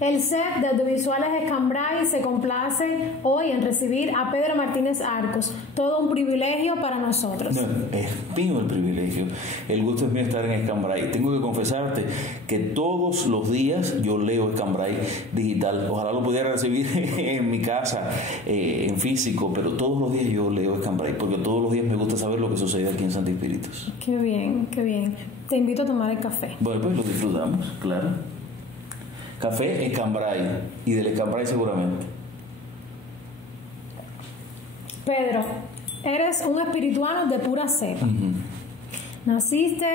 El CEP de Audiovisuales Escambray se complace hoy en recibir a Pedro Martínez Arcos. Todo un privilegio para nosotros. No, es mío el privilegio. El gusto es mío estar en Escambray. Tengo que confesarte que todos los días yo leo Escambray digital. Ojalá lo pudiera recibir en mi casa, en físico, pero todos los días yo leo Escambray, porque todos los días me gusta saber lo que sucede aquí en Santi Espíritus. Qué bien, qué bien. Te invito a tomar el café. Bueno, pues lo disfrutamos, claro. Café Escambray, y del Escambray seguramente. Pedro, eres un espirituano de pura cepa. Naciste,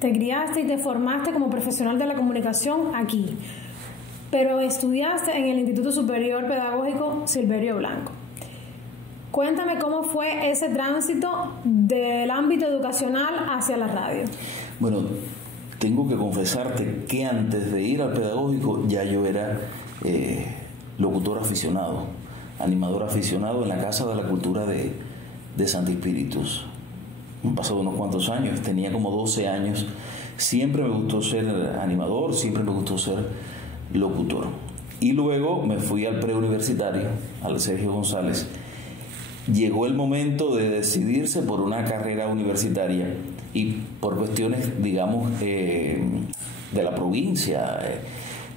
te criaste y te formaste como profesional de la comunicación aquí, pero estudiaste en el Instituto Superior Pedagógico Silverio Blanco. Cuéntame cómo fue ese tránsito del ámbito educacional hacia la radio. Bueno, tengo que confesarte que antes de ir al pedagógico ya yo era locutor aficionado, animador aficionado en la Casa de la Cultura de Santi Espíritus. Han pasado unos cuantos años, tenía como 12 años. Siempre me gustó ser animador, siempre me gustó ser locutor. Y luego me fui al preuniversitario, al Sergio González. Llegó el momento de decidirse por una carrera universitaria y por cuestiones, digamos, de la provincia.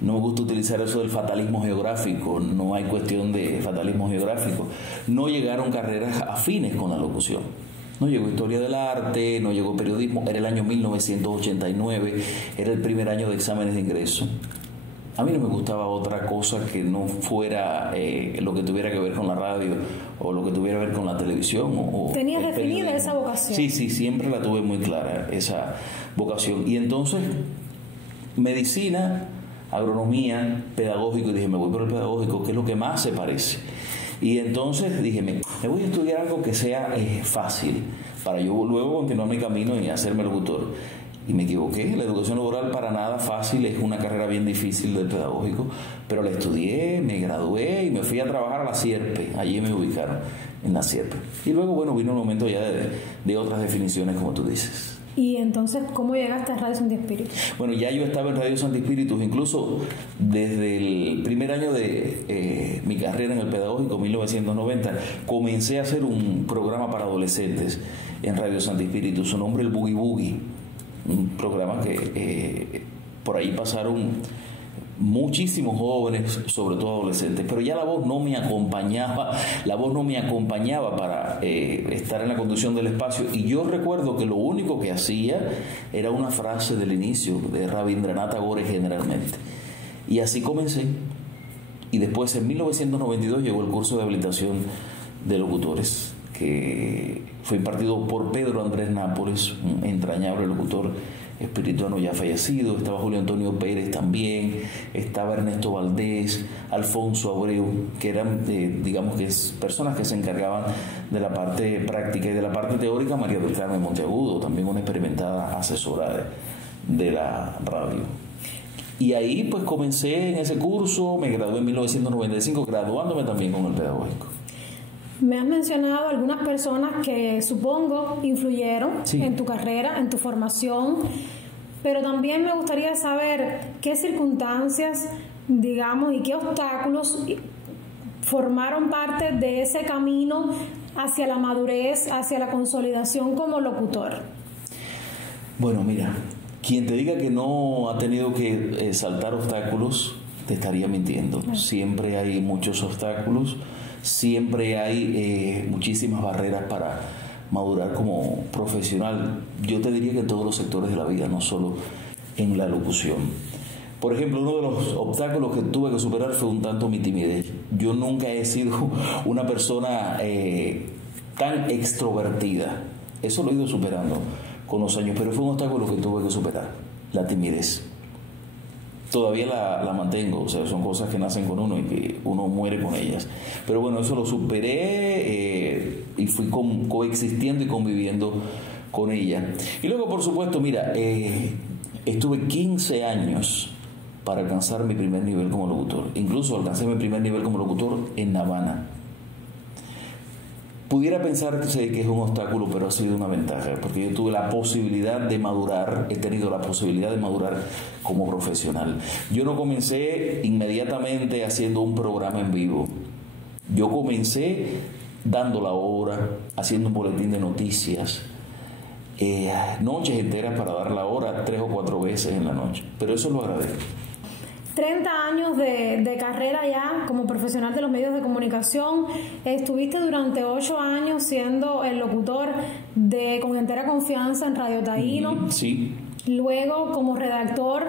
No me gusta utilizar eso del fatalismo geográfico, no hay cuestión de fatalismo geográfico. No llegaron carreras afines con la locución. No llegó historia del arte, no llegó periodismo. Era el año 1989, era el primer año de exámenes de ingreso. A mí no me gustaba otra cosa que no fuera lo que tuviera que ver con la radio o lo que tuviera que ver con la televisión. ¿Tenías definida esa vocación? Sí, siempre la tuve muy clara, esa vocación. Y entonces, medicina, agronomía, pedagógico, y dije, me voy por el pedagógico, que es lo que más se parece. Y entonces dije, me voy a estudiar algo que sea fácil, para yo luego continuar mi camino y hacerme locutor. Y me equivoqué, la educación laboral para nada fácil, es una carrera bien difícil del pedagógico, pero la estudié, me gradué y me fui a trabajar a la Sierpe, allí me ubicaron, en la Sierpe. Y luego, bueno, vino el momento ya de otras definiciones, como tú dices. Y entonces, ¿cómo llegaste a Radio Santi Espíritus? Bueno, ya yo estaba en Radio Santi Espíritus, incluso desde el primer año de mi carrera en el pedagógico, 1990, comencé a hacer un programa para adolescentes en Radio Santi Espíritus, su nombre el Boogie Boogie. Un programa que por ahí pasaron muchísimos jóvenes, sobre todo adolescentes, pero ya la voz no me acompañaba para estar en la conducción del espacio, y yo recuerdo que lo único que hacía era una frase del inicio de Rabindranath Tagore generalmente, y así comencé. Y después en 1992 llegó el curso de habilitación de locutores, que fue impartido por Pedro Andrés Nápoles, un entrañable locutor espirituano ya fallecido. Estaba Julio Antonio Pérez también, estaba Ernesto Valdés, Alfonso Abreu, que eran, digamos que personas que se encargaban de la parte práctica, y de la parte teórica María del Carmen Monteagudo, también una experimentada asesora de la radio. Y ahí pues comencé en ese curso, me gradué en 1995, graduándome también con el pedagógico. Me has mencionado algunas personas que supongo influyeron en tu carrera, en tu formación, pero también me gustaría saber qué circunstancias, digamos, y qué obstáculos formaron parte de ese camino hacia la madurez, hacia la consolidación como locutor. Bueno, mira, quien te diga que no ha tenido que saltar obstáculos, te estaría mintiendo. Siempre hay muchos obstáculos. Siempre hay muchísimas barreras para madurar como profesional. Yo te diría que en todos los sectores de la vida, no solo en la locución. Por ejemplo, uno de los obstáculos que tuve que superar fue un tanto mi timidez. Yo nunca he sido una persona tan extrovertida. Eso lo he ido superando con los años, pero fue un obstáculo que tuve que superar, la timidez. Todavía la mantengo, o sea, son cosas que nacen con uno y que uno muere con ellas. Pero bueno, eso lo superé y fui coexistiendo y conviviendo con ella. Y luego, por supuesto, mira, estuve 15 años para alcanzar mi primer nivel como locutor. Incluso alcancé mi primer nivel como locutor en La Habana. Pudiera pensarse que es un obstáculo, pero ha sido una ventaja, porque yo tuve la posibilidad de madurar, he tenido la posibilidad de madurar como profesional. Yo no comencé inmediatamente haciendo un programa en vivo. Yo comencé dando la hora, haciendo un boletín de noticias, noches enteras para dar la hora 3 o 4 veces en la noche, pero eso lo agradezco. 30 años de carrera ya como profesional de los medios de comunicación. Estuviste durante 8 años siendo el locutor de Con Entera Confianza en Radio Taíno. Sí. Luego como redactor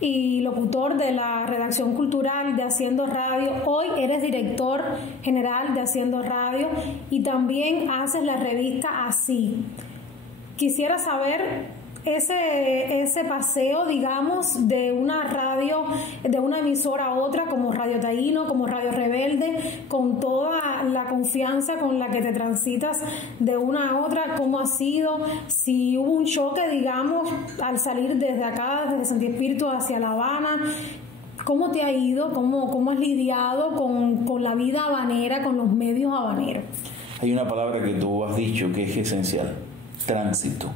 y locutor de la redacción cultural de Haciendo Radio. Hoy eres director general de Haciendo Radio y también haces la revista Así. Quisiera saber ese paseo, digamos, de una radio, de una emisora a otra, como Radio Taíno, como Radio Rebelde, con toda la confianza con la que te transitas de una a otra, ¿cómo ha sido? Si hubo un choque, digamos, al salir desde acá, desde Santi Espíritu hacia La Habana, ¿cómo te ha ido? ¿Cómo has lidiado con la vida habanera, con los medios habaneros? Hay una palabra que tú has dicho que es esencial: tránsito.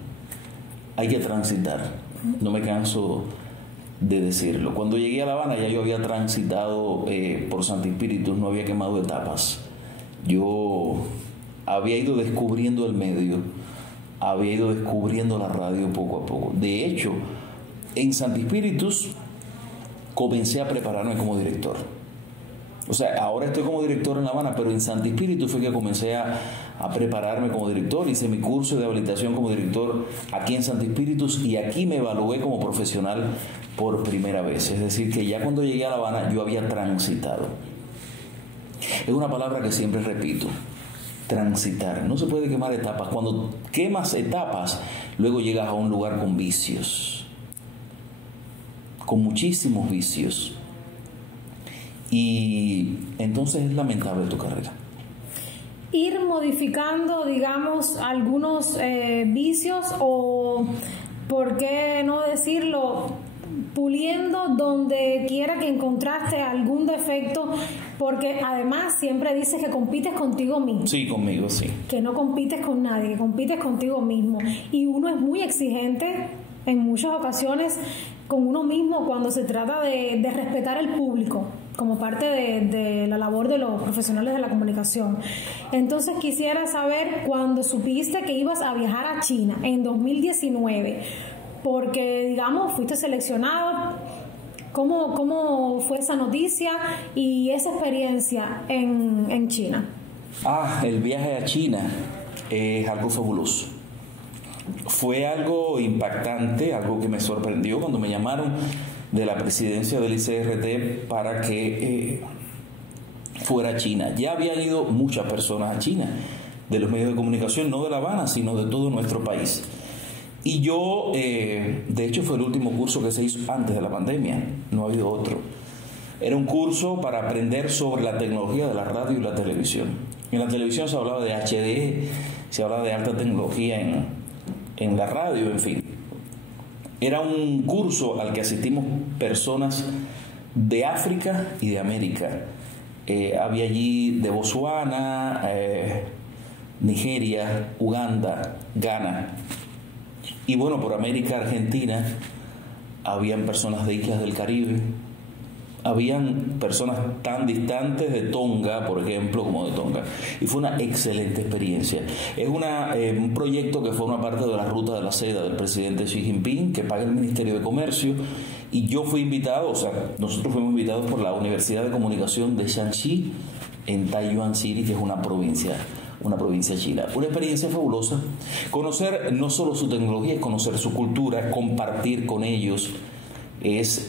Hay que transitar, no me canso de decirlo. Cuando llegué a La Habana ya yo había transitado por Santi Espíritu, no había quemado etapas. Yo había ido descubriendo el medio, había ido descubriendo la radio poco a poco. De hecho, en Santi Espíritu comencé a prepararme como director. O sea, ahora estoy como director en La Habana, pero en Santi Espíritu fue que comencé a prepararme como director. Hice mi curso de habilitación como director aquí en Santi Espíritu y aquí me evalué como profesional por primera vez. Es decir, que ya cuando llegué a La Habana yo había transitado. Es una palabra que siempre repito: transitar. No se puede quemar etapas. Cuando quemas etapas, luego llegas a un lugar con vicios, con muchísimos vicios. Y entonces es lamentable tu carrera. Ir modificando, digamos, algunos vicios o, ¿por qué no decirlo?, puliendo donde quiera que encontraste algún defecto, porque además siempre dices que compites contigo mismo. Sí, conmigo, sí. Que no compites con nadie, que compites contigo mismo. Y uno es muy exigente en muchas ocasiones con uno mismo cuando se trata de respetar al público como parte de la labor de los profesionales de la comunicación. Entonces quisiera saber, cuando supiste que ibas a viajar a China en 2019, porque digamos fuiste seleccionado, ¿cómo fue esa noticia y esa experiencia en China? El viaje a China es algo fabuloso. Fue algo impactante, algo que me sorprendió cuando me llamaron de la presidencia del ICRT para que fuera a China. Ya habían ido muchas personas a China, de los medios de comunicación, no de La Habana, sino de todo nuestro país. Y yo, de hecho, fue el último curso que se hizo antes de la pandemia, no ha habido otro. Era un curso para aprender sobre la tecnología de la radio y la televisión. En la televisión se hablaba de HD, se hablaba de alta tecnología en la radio, en fin. Era un curso al que asistimos personas de África y de América. Había allí de Botsuana, Nigeria, Uganda, Ghana. Y bueno, por América Argentina habían personas de islas del Caribe. Habían personas tan distantes de Tonga, por ejemplo, como de Tonga. Y fue una excelente experiencia. Es un proyecto que forma parte de la Ruta de la Seda del presidente Xi Jinping, que paga el Ministerio de Comercio. Y yo fui invitado, nosotros fuimos invitados por la Universidad de Comunicación de Shanxi, en Taiyuan City, que es una provincia china. Una experiencia fabulosa. Conocer no solo su tecnología, es conocer su cultura, compartir con ellos, es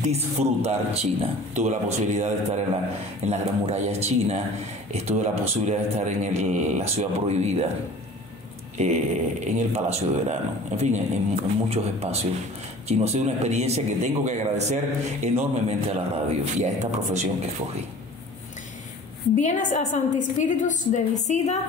disfrutar China. Tuve la posibilidad de estar en la Gran Muralla China, tuve la posibilidad de estar en la Ciudad Prohibida, en el Palacio de Verano, en fin, en muchos espacios chinos. Ha sido una experiencia que tengo que agradecer enormemente a la radio y a esta profesión que escogí. Vienes a Santi Espíritu de visita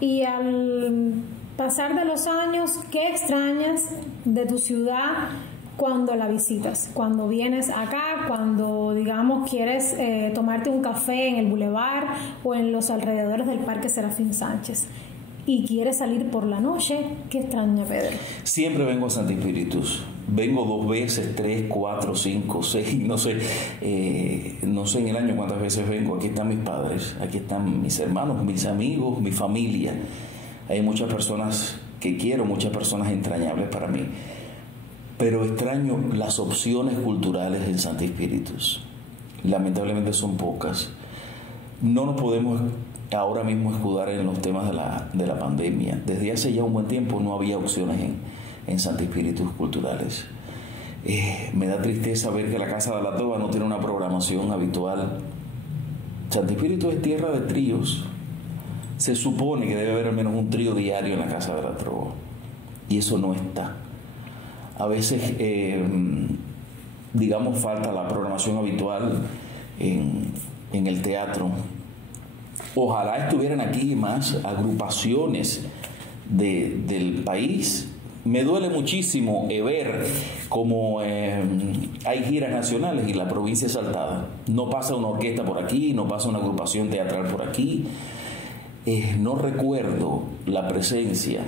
y al pasar de los años, ¿qué extrañas de tu ciudad? cuando la visitas, cuando vienes acá, cuando digamos quieres tomarte un café en el Boulevard o en los alrededores del Parque Serafín Sánchez y quieres salir por la noche, ¿qué extraña, Pedro? Siempre vengo a Santi Espíritus. Vengo 2 veces, 3, 4, 5, 6, no sé en el año cuántas veces vengo. Aquí están mis padres, aquí están mis hermanos, mis amigos, mi familia. Hay muchas personas que quiero, muchas personas entrañables para mí. Pero extraño las opciones culturales en Santi Espíritus. Lamentablemente son pocas. No nos podemos ahora mismo escudar en los temas de la pandemia. Desde hace ya un buen tiempo no había opciones en Santi Espíritus culturales. Me da tristeza ver que la Casa de la Toba no tiene una programación habitual. Santi Espíritus es tierra de tríos. Se supone que debe haber al menos un trío diario en la Casa de la Trova. Y eso no está. A veces, digamos, falta la programación habitual en el teatro. Ojalá estuvieran aquí más agrupaciones del país. Me duele muchísimo ver cómo hay giras nacionales y la provincia es saltada. No pasa una orquesta por aquí, no pasa una agrupación teatral por aquí. No recuerdo la presencia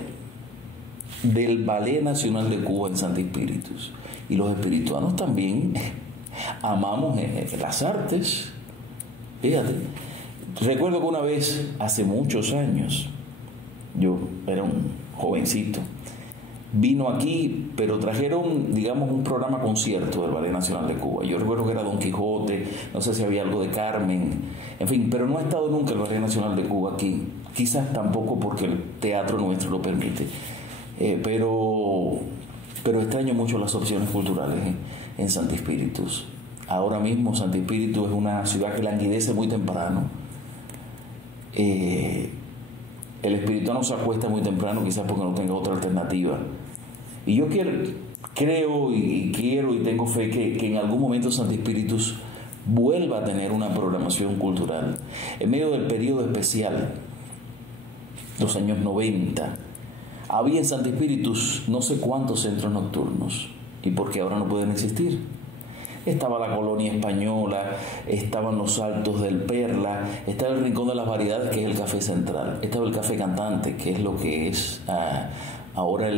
del Ballet Nacional de Cuba en Santi Espíritus. Y los espirituanos también amamos las artes. Fíjate. Recuerdo que una vez, hace muchos años, yo era un jovencito, vino aquí, pero trajeron, digamos, un programa concierto del Ballet Nacional de Cuba. Yo recuerdo que era Don Quijote, no sé si había algo de Carmen, en fin, pero no ha estado nunca el Ballet Nacional de Cuba aquí. Quizás tampoco porque el teatro nuestro lo permite. Pero extraño mucho las opciones culturales en Santi Espíritus. Ahora mismo Santi Espíritus es una ciudad que languidece muy temprano. El espirituano se acuesta muy temprano, quizás porque no tenga otra alternativa. Y yo creo y quiero y tengo fe que en algún momento Santi Espíritus vuelva a tener una programación cultural. En medio del periodo especial, los años 90, había en Santi Espíritus no sé cuántos centros nocturnos. ¿Y por qué ahora no pueden existir? Estaba la Colonia Española, estaban los Altos del Perla, estaba el Rincón de las Variedades, que es el Café Central, estaba el Café Cantante, que es lo que es ahora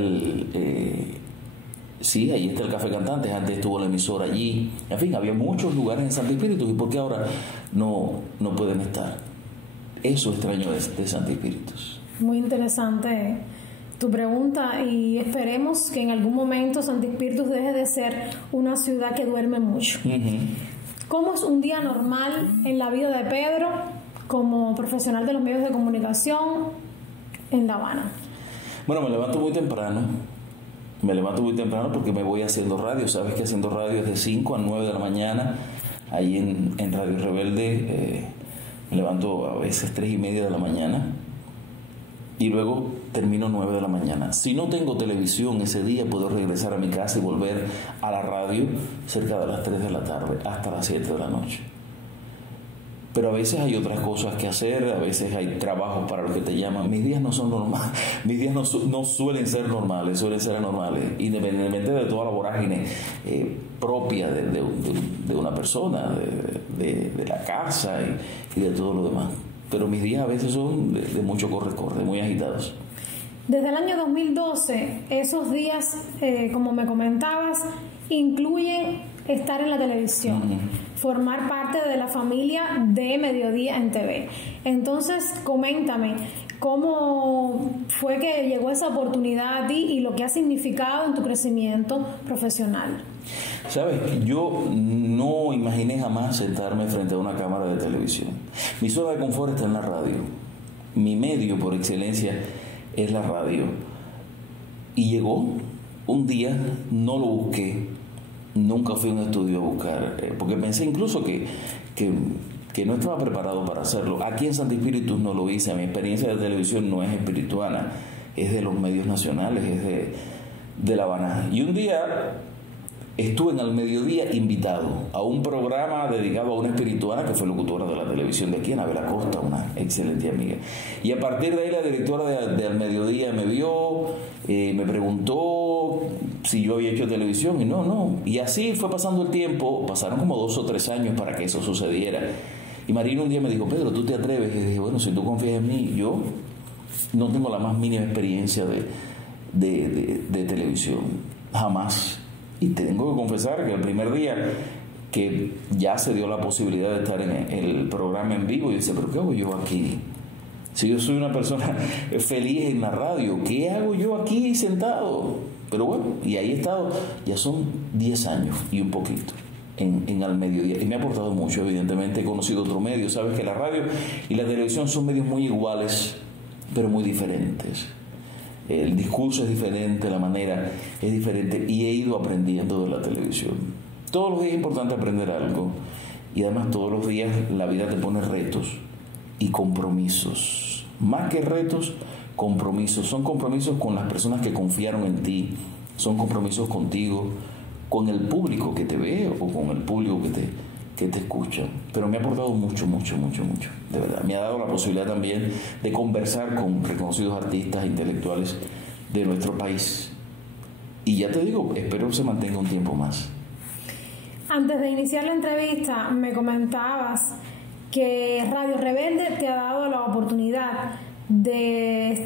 sí, ahí está el Café Cantante, antes estuvo la emisora allí. En fin, había muchos lugares en Santi Espíritus, ¿y por qué ahora no pueden estar? Eso extraño de Santi Espíritus. Muy interesante tu pregunta, y esperemos que en algún momento Santi Espíritus deje de ser una ciudad que duerme mucho. ¿Cómo es un día normal en la vida de Pedro como profesional de los medios de comunicación en La Habana? Bueno, me levanto muy temprano porque me voy haciendo radio. Sabes que haciendo radio es de 5 a 9 de la mañana ahí en Radio Rebelde. Me levanto a veces 3:30 de la mañana y luego termino 9 de la mañana. Si no tengo televisión ese día, puedo regresar a mi casa y volver a la radio cerca de las 3 de la tarde hasta las 7 de la noche. Pero a veces hay otras cosas que hacer, a veces hay trabajos para los que te llaman. Mis días no son normales, mis días no suelen ser normales, suelen ser anormales, independientemente de toda la vorágine propia de una persona, de la casa y de todo lo demás. Pero mis días a veces son de mucho corre-corre, muy agitados. Desde el año 2012, esos días, como me comentabas, incluyen estar en la televisión, formar parte de la familia de Mediodía en TV. Entonces, coméntame, ¿cómo fue que llegó esa oportunidad a ti y lo que ha significado en tu crecimiento profesional? Sabes, yo no imaginé jamás sentarme frente a una cámara de televisión. Mi zona de confort está en la radio. Mi medio por excelencia es la radio. Y llegó un día, no lo busqué, nunca fui a un estudio a buscar, porque pensé incluso que no estaba preparado para hacerlo. Aquí en Santi Espíritus no lo hice. Mi experiencia de televisión no es espirituana, es de los medios nacionales, es de La Habana. Y un día estuve en Al Mediodía invitado a un programa dedicado a una espirituana que fue locutora de la televisión de aquí, Anabel Acosta, una excelente amiga. Y a partir de ahí la directora de Al Mediodía me vio, me preguntó si yo había hecho televisión y no. Y así fue pasando el tiempo, pasaron como 2 o 3 años para que eso sucediera. Y Marina un día me dijo, Pedro, ¿tú te atreves? Y dije, bueno, si tú confías en mí, yo no tengo la más mínima experiencia de televisión, jamás. Y tengo que confesar que el primer día que ya se dio la posibilidad de estar en el programa en vivo, yo decía, ¿pero qué hago yo aquí? Si yo soy una persona feliz en la radio, ¿qué hago yo aquí sentado? Pero bueno, y ahí he estado, ya son 10 años y un poquito en Al Mediodía, y me ha aportado mucho. Evidentemente he conocido otro medio, sabes que la radio y la televisión son medios muy iguales, pero muy diferentes. El discurso es diferente, la manera es diferente, y he ido aprendiendo de la televisión. Todos los días es importante aprender algo, y además todos los días la vida te pone retos y compromisos. Más que retos, compromisos. Son compromisos con las personas que confiaron en ti, son compromisos contigo, con el público que te ve o con el público que te escucha. Pero me ha aportado mucho, de verdad. Me ha dado la posibilidad también de conversar con reconocidos artistas e intelectuales de nuestro país. Y ya te digo, espero que se mantenga un tiempo más. Antes de iniciar la entrevista, me comentabas que Radio Rebelde te ha dado la oportunidad de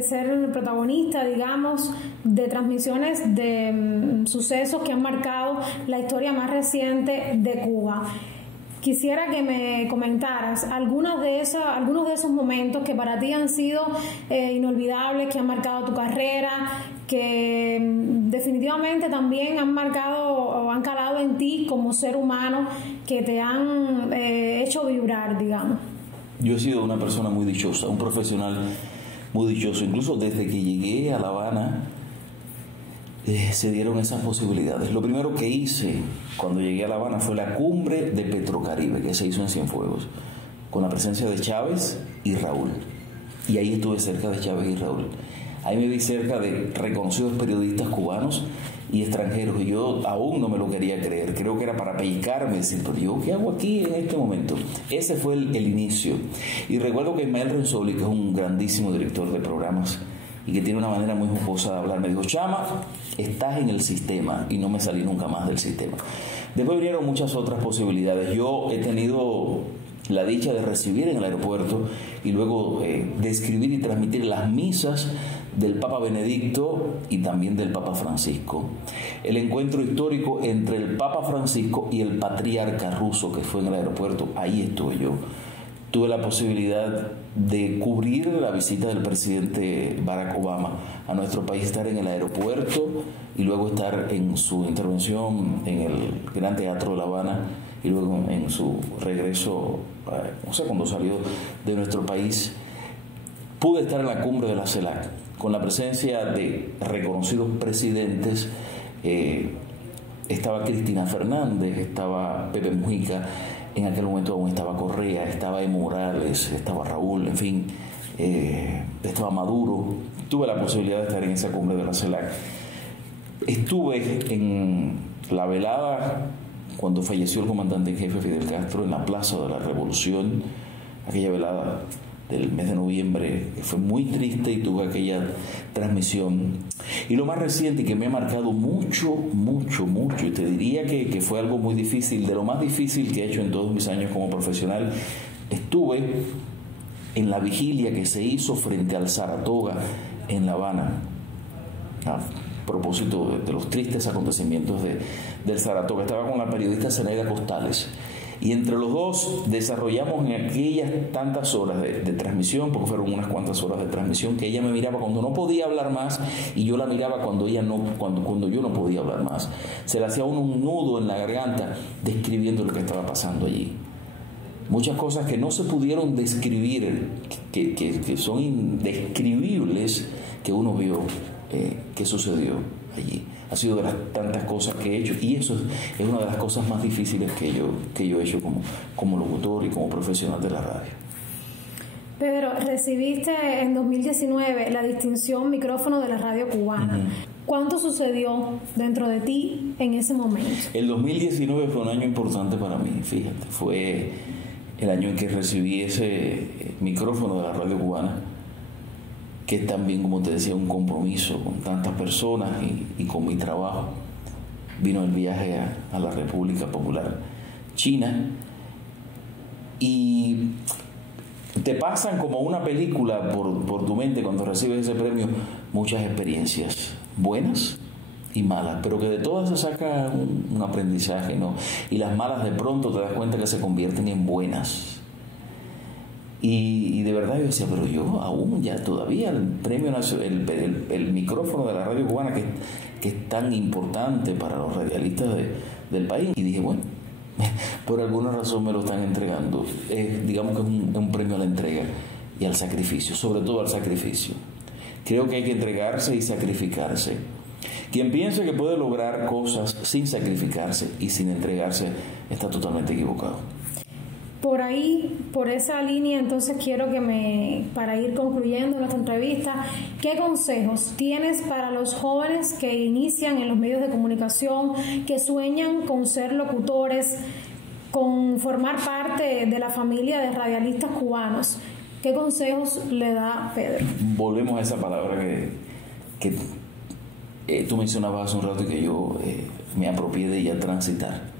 ser el protagonista, digamos, de transmisiones de sucesos que han marcado la historia más reciente de Cuba. Quisiera que me comentaras algunos de esos momentos que para ti han sido inolvidables, que han marcado tu carrera, que definitivamente también han marcado o han calado en ti como ser humano, que te han hecho vibrar, digamos. Yo he sido una persona muy dichosa, un profesional muy dichoso. Incluso desde que llegué a La Habana se dieron esas posibilidades. Lo primero que hice cuando llegué a La Habana fue la cumbre de Petrocaribe, que se hizo en Cienfuegos, con la presencia de Chávez y Raúl. Y ahí estuve cerca de Chávez y Raúl. Ahí me vi cerca de reconocidos periodistas cubanos y extranjeros, y yo aún no me lo quería creer. Creo que era para pellizcarme, decir, pero yo, ¿qué hago aquí en este momento? Ese fue el inicio. Y recuerdo que Ismael Renzoli, que es un grandísimo director de programas y que tiene una manera muy jocosa de hablar, me dijo, Chama, estás en el sistema, y no me salí nunca más del sistema. Después vinieron muchas otras posibilidades. Yo he tenido la dicha de recibir en el aeropuerto y luego de escribir y transmitir las misas del Papa Benedicto y también del Papa Francisco. El encuentro histórico entre el Papa Francisco y el patriarca ruso, que fue en el aeropuerto, ahí estuve yo. Tuve la posibilidad de cubrir la visita del presidente Barack Obama a nuestro país, estar en el aeropuerto y luego estar en su intervención en el Gran Teatro de La Habana y luego en su regreso, cuando salió de nuestro país. Pude estar en la cumbre de la CELAC con la presencia de reconocidos presidentes. Estaba Cristina Fernández, estaba Pepe Mujica, en aquel momento aún estaba Correa, estaba Evo Morales, estaba Raúl, en fin, estaba Maduro. Tuve la posibilidad de estar en esa cumbre de la CELAC. Estuve en la velada cuando falleció el comandante en jefe Fidel Castro en la Plaza de la Revolución, aquella velada del mes de noviembre, que fue muy triste, y tuve aquella transmisión. Y lo más reciente, y que me ha marcado mucho, y te diría que fue algo muy difícil, de lo más difícil que he hecho en todos mis años como profesional, estuve en la vigilia que se hizo frente al Saratoga en La Habana, a propósito de los tristes acontecimientos del Saratoga. Estaba con la periodista Zenaida Costales, y entre los dos desarrollamos en aquellas tantas horas de transmisión, porque fueron unas cuantas horas de transmisión, que ella me miraba cuando no podía hablar más y yo la miraba cuando yo no podía hablar más. Se le hacía un nudo en la garganta describiendo lo que estaba pasando allí. Muchas cosas que no se pudieron describir, que son indescribibles, que uno vio que sucedió allí. Ha sido de las tantas cosas que he hecho, y eso es una de las cosas más difíciles que yo he hecho como locutor y como profesional de la radio. Pedro, recibiste en 2019 la distinción Micrófono de la Radio Cubana. ¿Cuánto sucedió dentro de ti en ese momento? El 2019 fue un año importante para mí, fíjate, fue el año en que recibí ese micrófono de la radio cubana, que es también, como te decía, un compromiso con tantas personas y con mi trabajo. Vino el viaje a la República Popular China y te pasan como una película por tu mente cuando recibes ese premio, muchas experiencias buenas y malas, pero que de todas se saca un aprendizaje, ¿no? Y las malas de pronto te das cuenta que se convierten en buenas. Y de verdad yo decía, pero yo aún ya todavía el premio nacional, el micrófono de la radio cubana que es tan importante para los radialistas del país. Y dije, bueno, por alguna razón me lo están entregando. Digamos que es un premio a la entrega y al sacrificio, sobre todo al sacrificio. Creo que hay que entregarse y sacrificarse. Quien piense que puede lograr cosas sin sacrificarse y sin entregarse está totalmente equivocado. Por ahí, por esa línea, entonces quiero para ir concluyendo nuestra entrevista, ¿qué consejos tienes para los jóvenes que inician en los medios de comunicación, que sueñan con ser locutores, con formar parte de la familia de radialistas cubanos? ¿Qué consejos le da Pedro? Volvemos a esa palabra que tú mencionabas hace un rato y que yo me apropié de ella, transitar.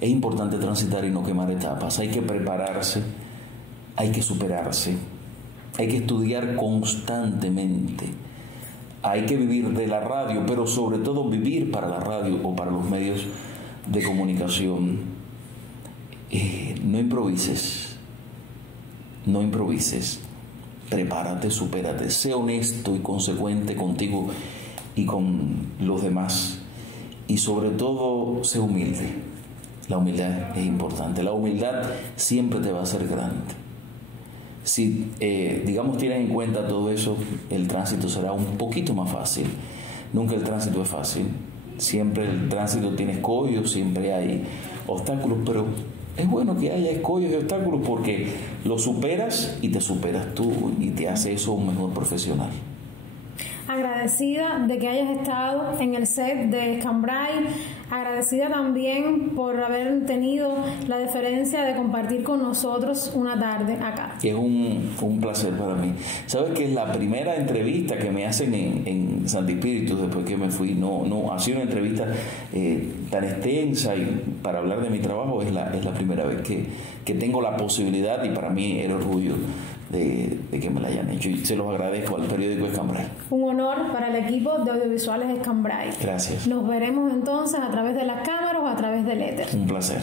Es importante transitar y no quemar etapas. Hay que prepararse, hay que superarse, hay que estudiar constantemente, hay que vivir de la radio, pero sobre todo vivir para la radio o para los medios de comunicación. No improvises, prepárate, supérate, sé honesto y consecuente contigo y con los demás, y sobre todo sé humilde. La humildad es importante. La humildad siempre te va a hacer grande. Si, digamos, tienes en cuenta todo eso, el tránsito será un poquito más fácil. Nunca el tránsito es fácil. Siempre el tránsito tiene escollos, siempre hay obstáculos, pero es bueno que haya escollos y obstáculos porque lo superas y te superas tú y te hace eso un mejor profesional. Agradecida de que hayas estado en el set de Escambray, agradecida también por haber tenido la deferencia de compartir con nosotros una tarde acá. Es un placer para mí. Sabes que es la primera entrevista que me hacen en Santi Espíritu después que me fui. No ha sido una entrevista tan extensa y para hablar de mi trabajo es la primera vez que tengo la posibilidad, y para mí el orgullo de que me la hayan hecho, y se los agradezco al periódico Escambray. Un honor para el equipo de audiovisuales Escambray. Gracias. Nos veremos entonces a través de las cámaras o a través del éter. Un placer.